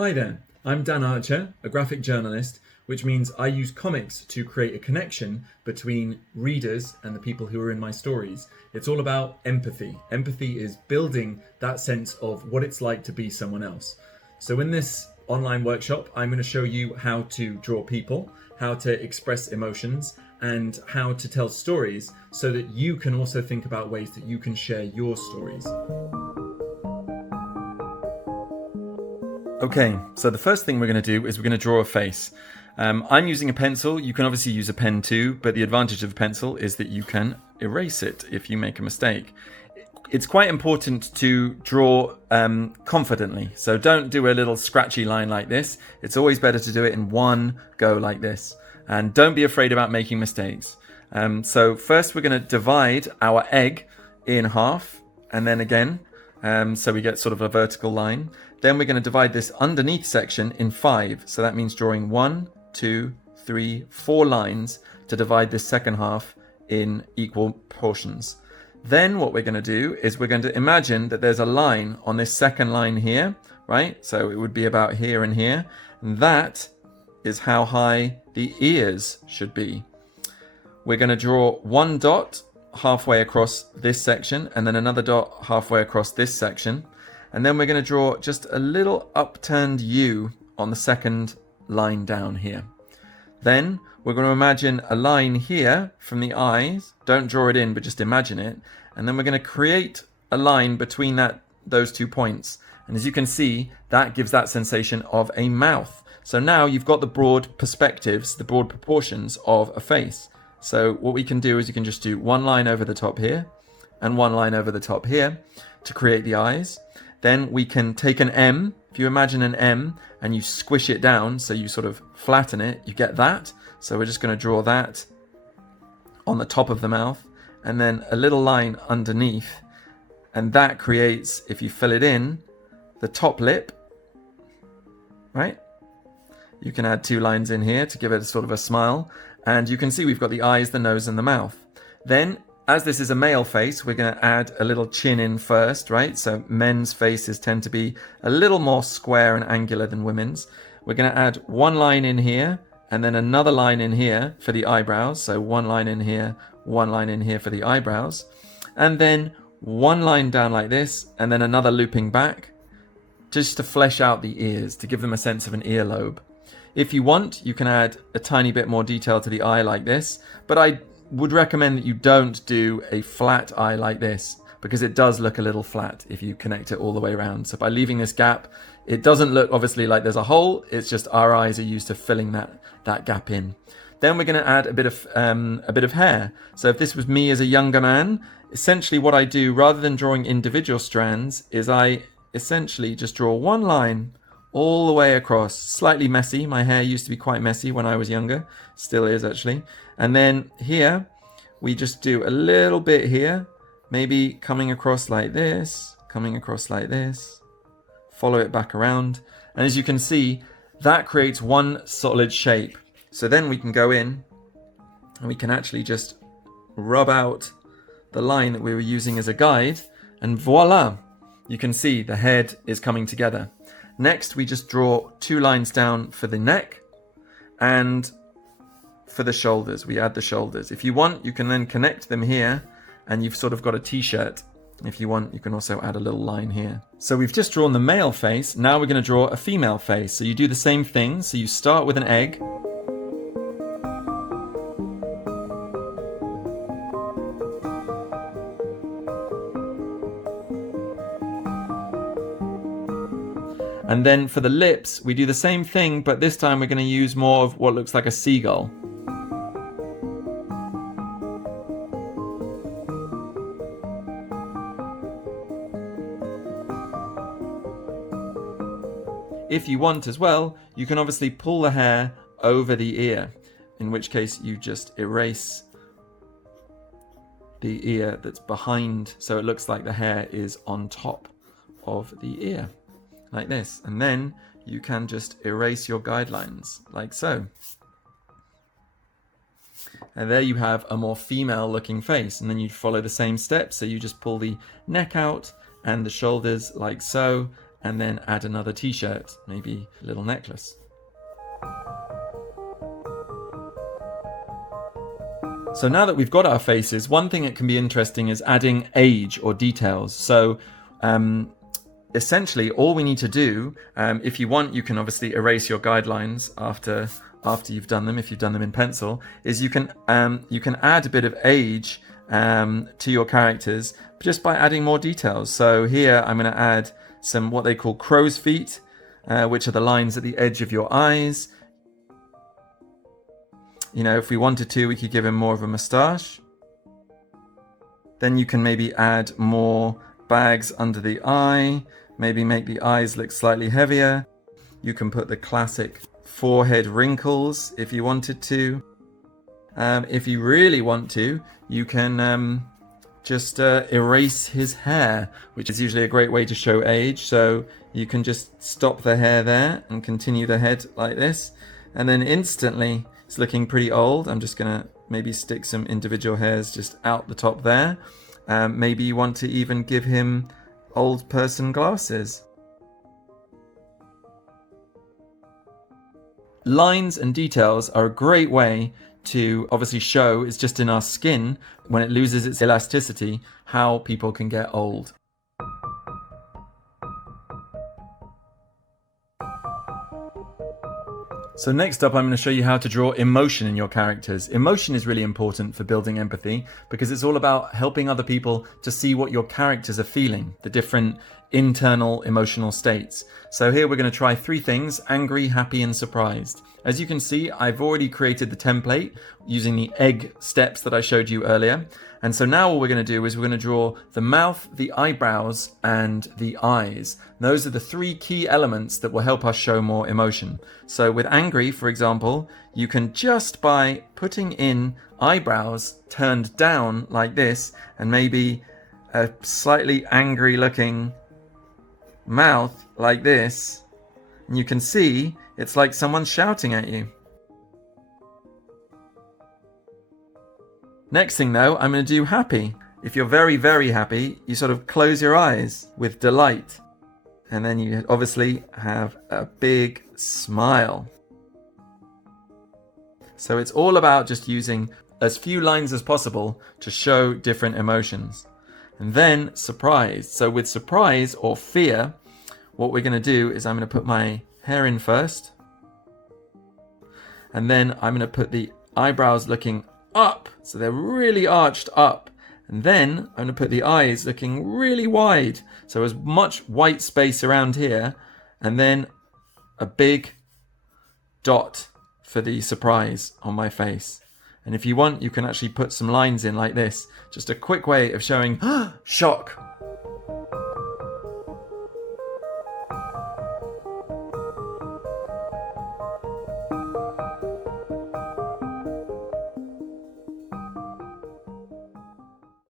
Hi there, I'm Dan Archer, a graphic journalist, which means I use comics to create a connection between readers and the people who are in my stories. It's all about empathy. Empathy is building that sense of what it's like to be someone else. So in this online workshop, I'm going to show you how to draw people, how to express emotions, and how to tell stories so that you can also think about ways that you can share your stories. Okay, so the first thing we're going to do is we're going to draw a face. I'm using a pencil. You can obviously use a pen too, but the advantage of a pencil is that you can erase it if you make a mistake. It's quite important to draw confidently, so don't do a little scratchy line like this. It's always better to do it in one go like this, and don't be afraid about making mistakes. So first we're going to divide our egg in half, and then again, so we get sort of a vertical line. Then we're going to divide this underneath section in 5. So that means drawing 1, 2, 3, 4 lines to divide this second half in equal portions. Then what we're going to do is we're going to imagine that there's a line on this second line here, right? So it would be about here and here. And that is how high the ears should be. We're going to draw one dot halfway across this section and then another dot halfway across this section. And then we're going to draw just a little upturned U on the second line down here. Then we're going to imagine a line here from the eyes. Don't draw it in, but just imagine it. And then we're going to create a line between those 2 points. And as you can see, that gives that sensation of a mouth. So now you've got the broad perspectives, the broad proportions of a face. So what we can do is you can just do one line over the top here and one line over the top here to create the eyes. Then we can take an M. If you imagine an M and you squish it down, so you sort of flatten it, you get that. So we're just going to draw that on the top of the mouth and then a little line underneath. And that creates, if you fill it in, the top lip, right? You can add 2 lines in here to give it a sort of a smile. And you can see we've got the eyes, the nose, and the mouth. Then, as this is a male face, we're going to add a little chin in first, right? So men's faces tend to be a little more square and angular than women's. We're going to add one line in here and then another line in here for the eyebrows. So one line in here for the eyebrows. And then one line down like this and then another looping back just to flesh out the ears, to give them a sense of an earlobe. If you want, you can add a tiny bit more detail to the eye like this, but I would recommend that you don't do a flat eye like this because it does look a little flat if you connect it all the way around. So by leaving this gap, it doesn't look obviously like there's a hole. It's just our eyes are used to filling that gap in. Then we're going to add a bit of hair. So if this was me as a younger man, essentially what I do rather than drawing individual strands is I essentially just draw one line all the way across. Slightly messy. My hair used to be quite messy when I was younger. Still is actually. And then here we just do a little bit here, maybe coming across like this, follow it back around. And as you can see, that creates one solid shape. So then we can go in and we can actually just rub out the line that we were using as a guide, and voila, you can see the head is coming together. Next, we just draw 2 lines down for the neck and for the shoulders. We add the shoulders. If you want, you can then connect them here and you've sort of got a t-shirt. If you want, you can also add a little line here. So we've just drawn the male face. Now we're going to draw a female face. So you do the same thing. So you start with an egg. And then for the lips, we do the same thing, but this time we're going to use more of what looks like a seagull. If you want as well, you can obviously pull the hair over the ear, in which case you just erase the ear that's behind, so it looks like the hair is on top of the ear. Like this, and then you can just erase your guidelines like so, and there you have a more female looking face. And then you follow the same steps, so you just pull the neck out and the shoulders like so, and then add another t-shirt, maybe a little necklace. So now that we've got our faces, one thing that can be interesting is adding age or details. So essentially all we need to do, if you want, you can obviously erase your guidelines after you've done them, if you've done them in pencil, is you can add a bit of age to your characters just by adding more details. So here I'm going to add some what they call crow's feet, which are the lines at the edge of your eyes. You know, if we wanted to, we could give him more of a moustache. Then you can maybe add more bags under the eye, maybe make the eyes look slightly heavier. You can put the classic forehead wrinkles if you wanted to. If you really want to, you can just erase his hair, which is usually a great way to show age. So you can just stop the hair there and continue the head like this. And then instantly it's looking pretty old. I'm just going to maybe stick some individual hairs just out the top there. Maybe you want to even give him old person glasses. Lines and details are a great way to obviously show, it's just in our skin, when it loses its elasticity, how people can get old. So next up, I'm going to show you how to draw emotion in your characters. Emotion is really important for building empathy because it's all about helping other people to see what your characters are feeling, the different internal emotional states. So here we're going to try 3 things: angry, happy, and surprised. As you can see, I've already created the template using the egg steps that I showed you earlier. And so now all we're going to do is we're going to draw the mouth, the eyebrows, and the eyes. Those are the 3 key elements that will help us show more emotion. So with angry, for example, you can just by putting in eyebrows turned down like this, and maybe a slightly angry looking mouth like this, and you can see it's like someone's shouting at you. Next thing though, I'm going to do happy. If you're very, very happy, you sort of close your eyes with delight. And then you obviously have a big smile. So it's all about just using as few lines as possible to show different emotions. And then surprise. So with surprise or fear, what we're going to do is I'm going to put my hair in first. And then I'm going to put the eyebrows looking up, so they're really arched up, and then I'm going to put the eyes looking really wide, so as much white space around here, and then a big dot for the surprise on my face. And if you want, you can actually put some lines in like this, just a quick way of showing shock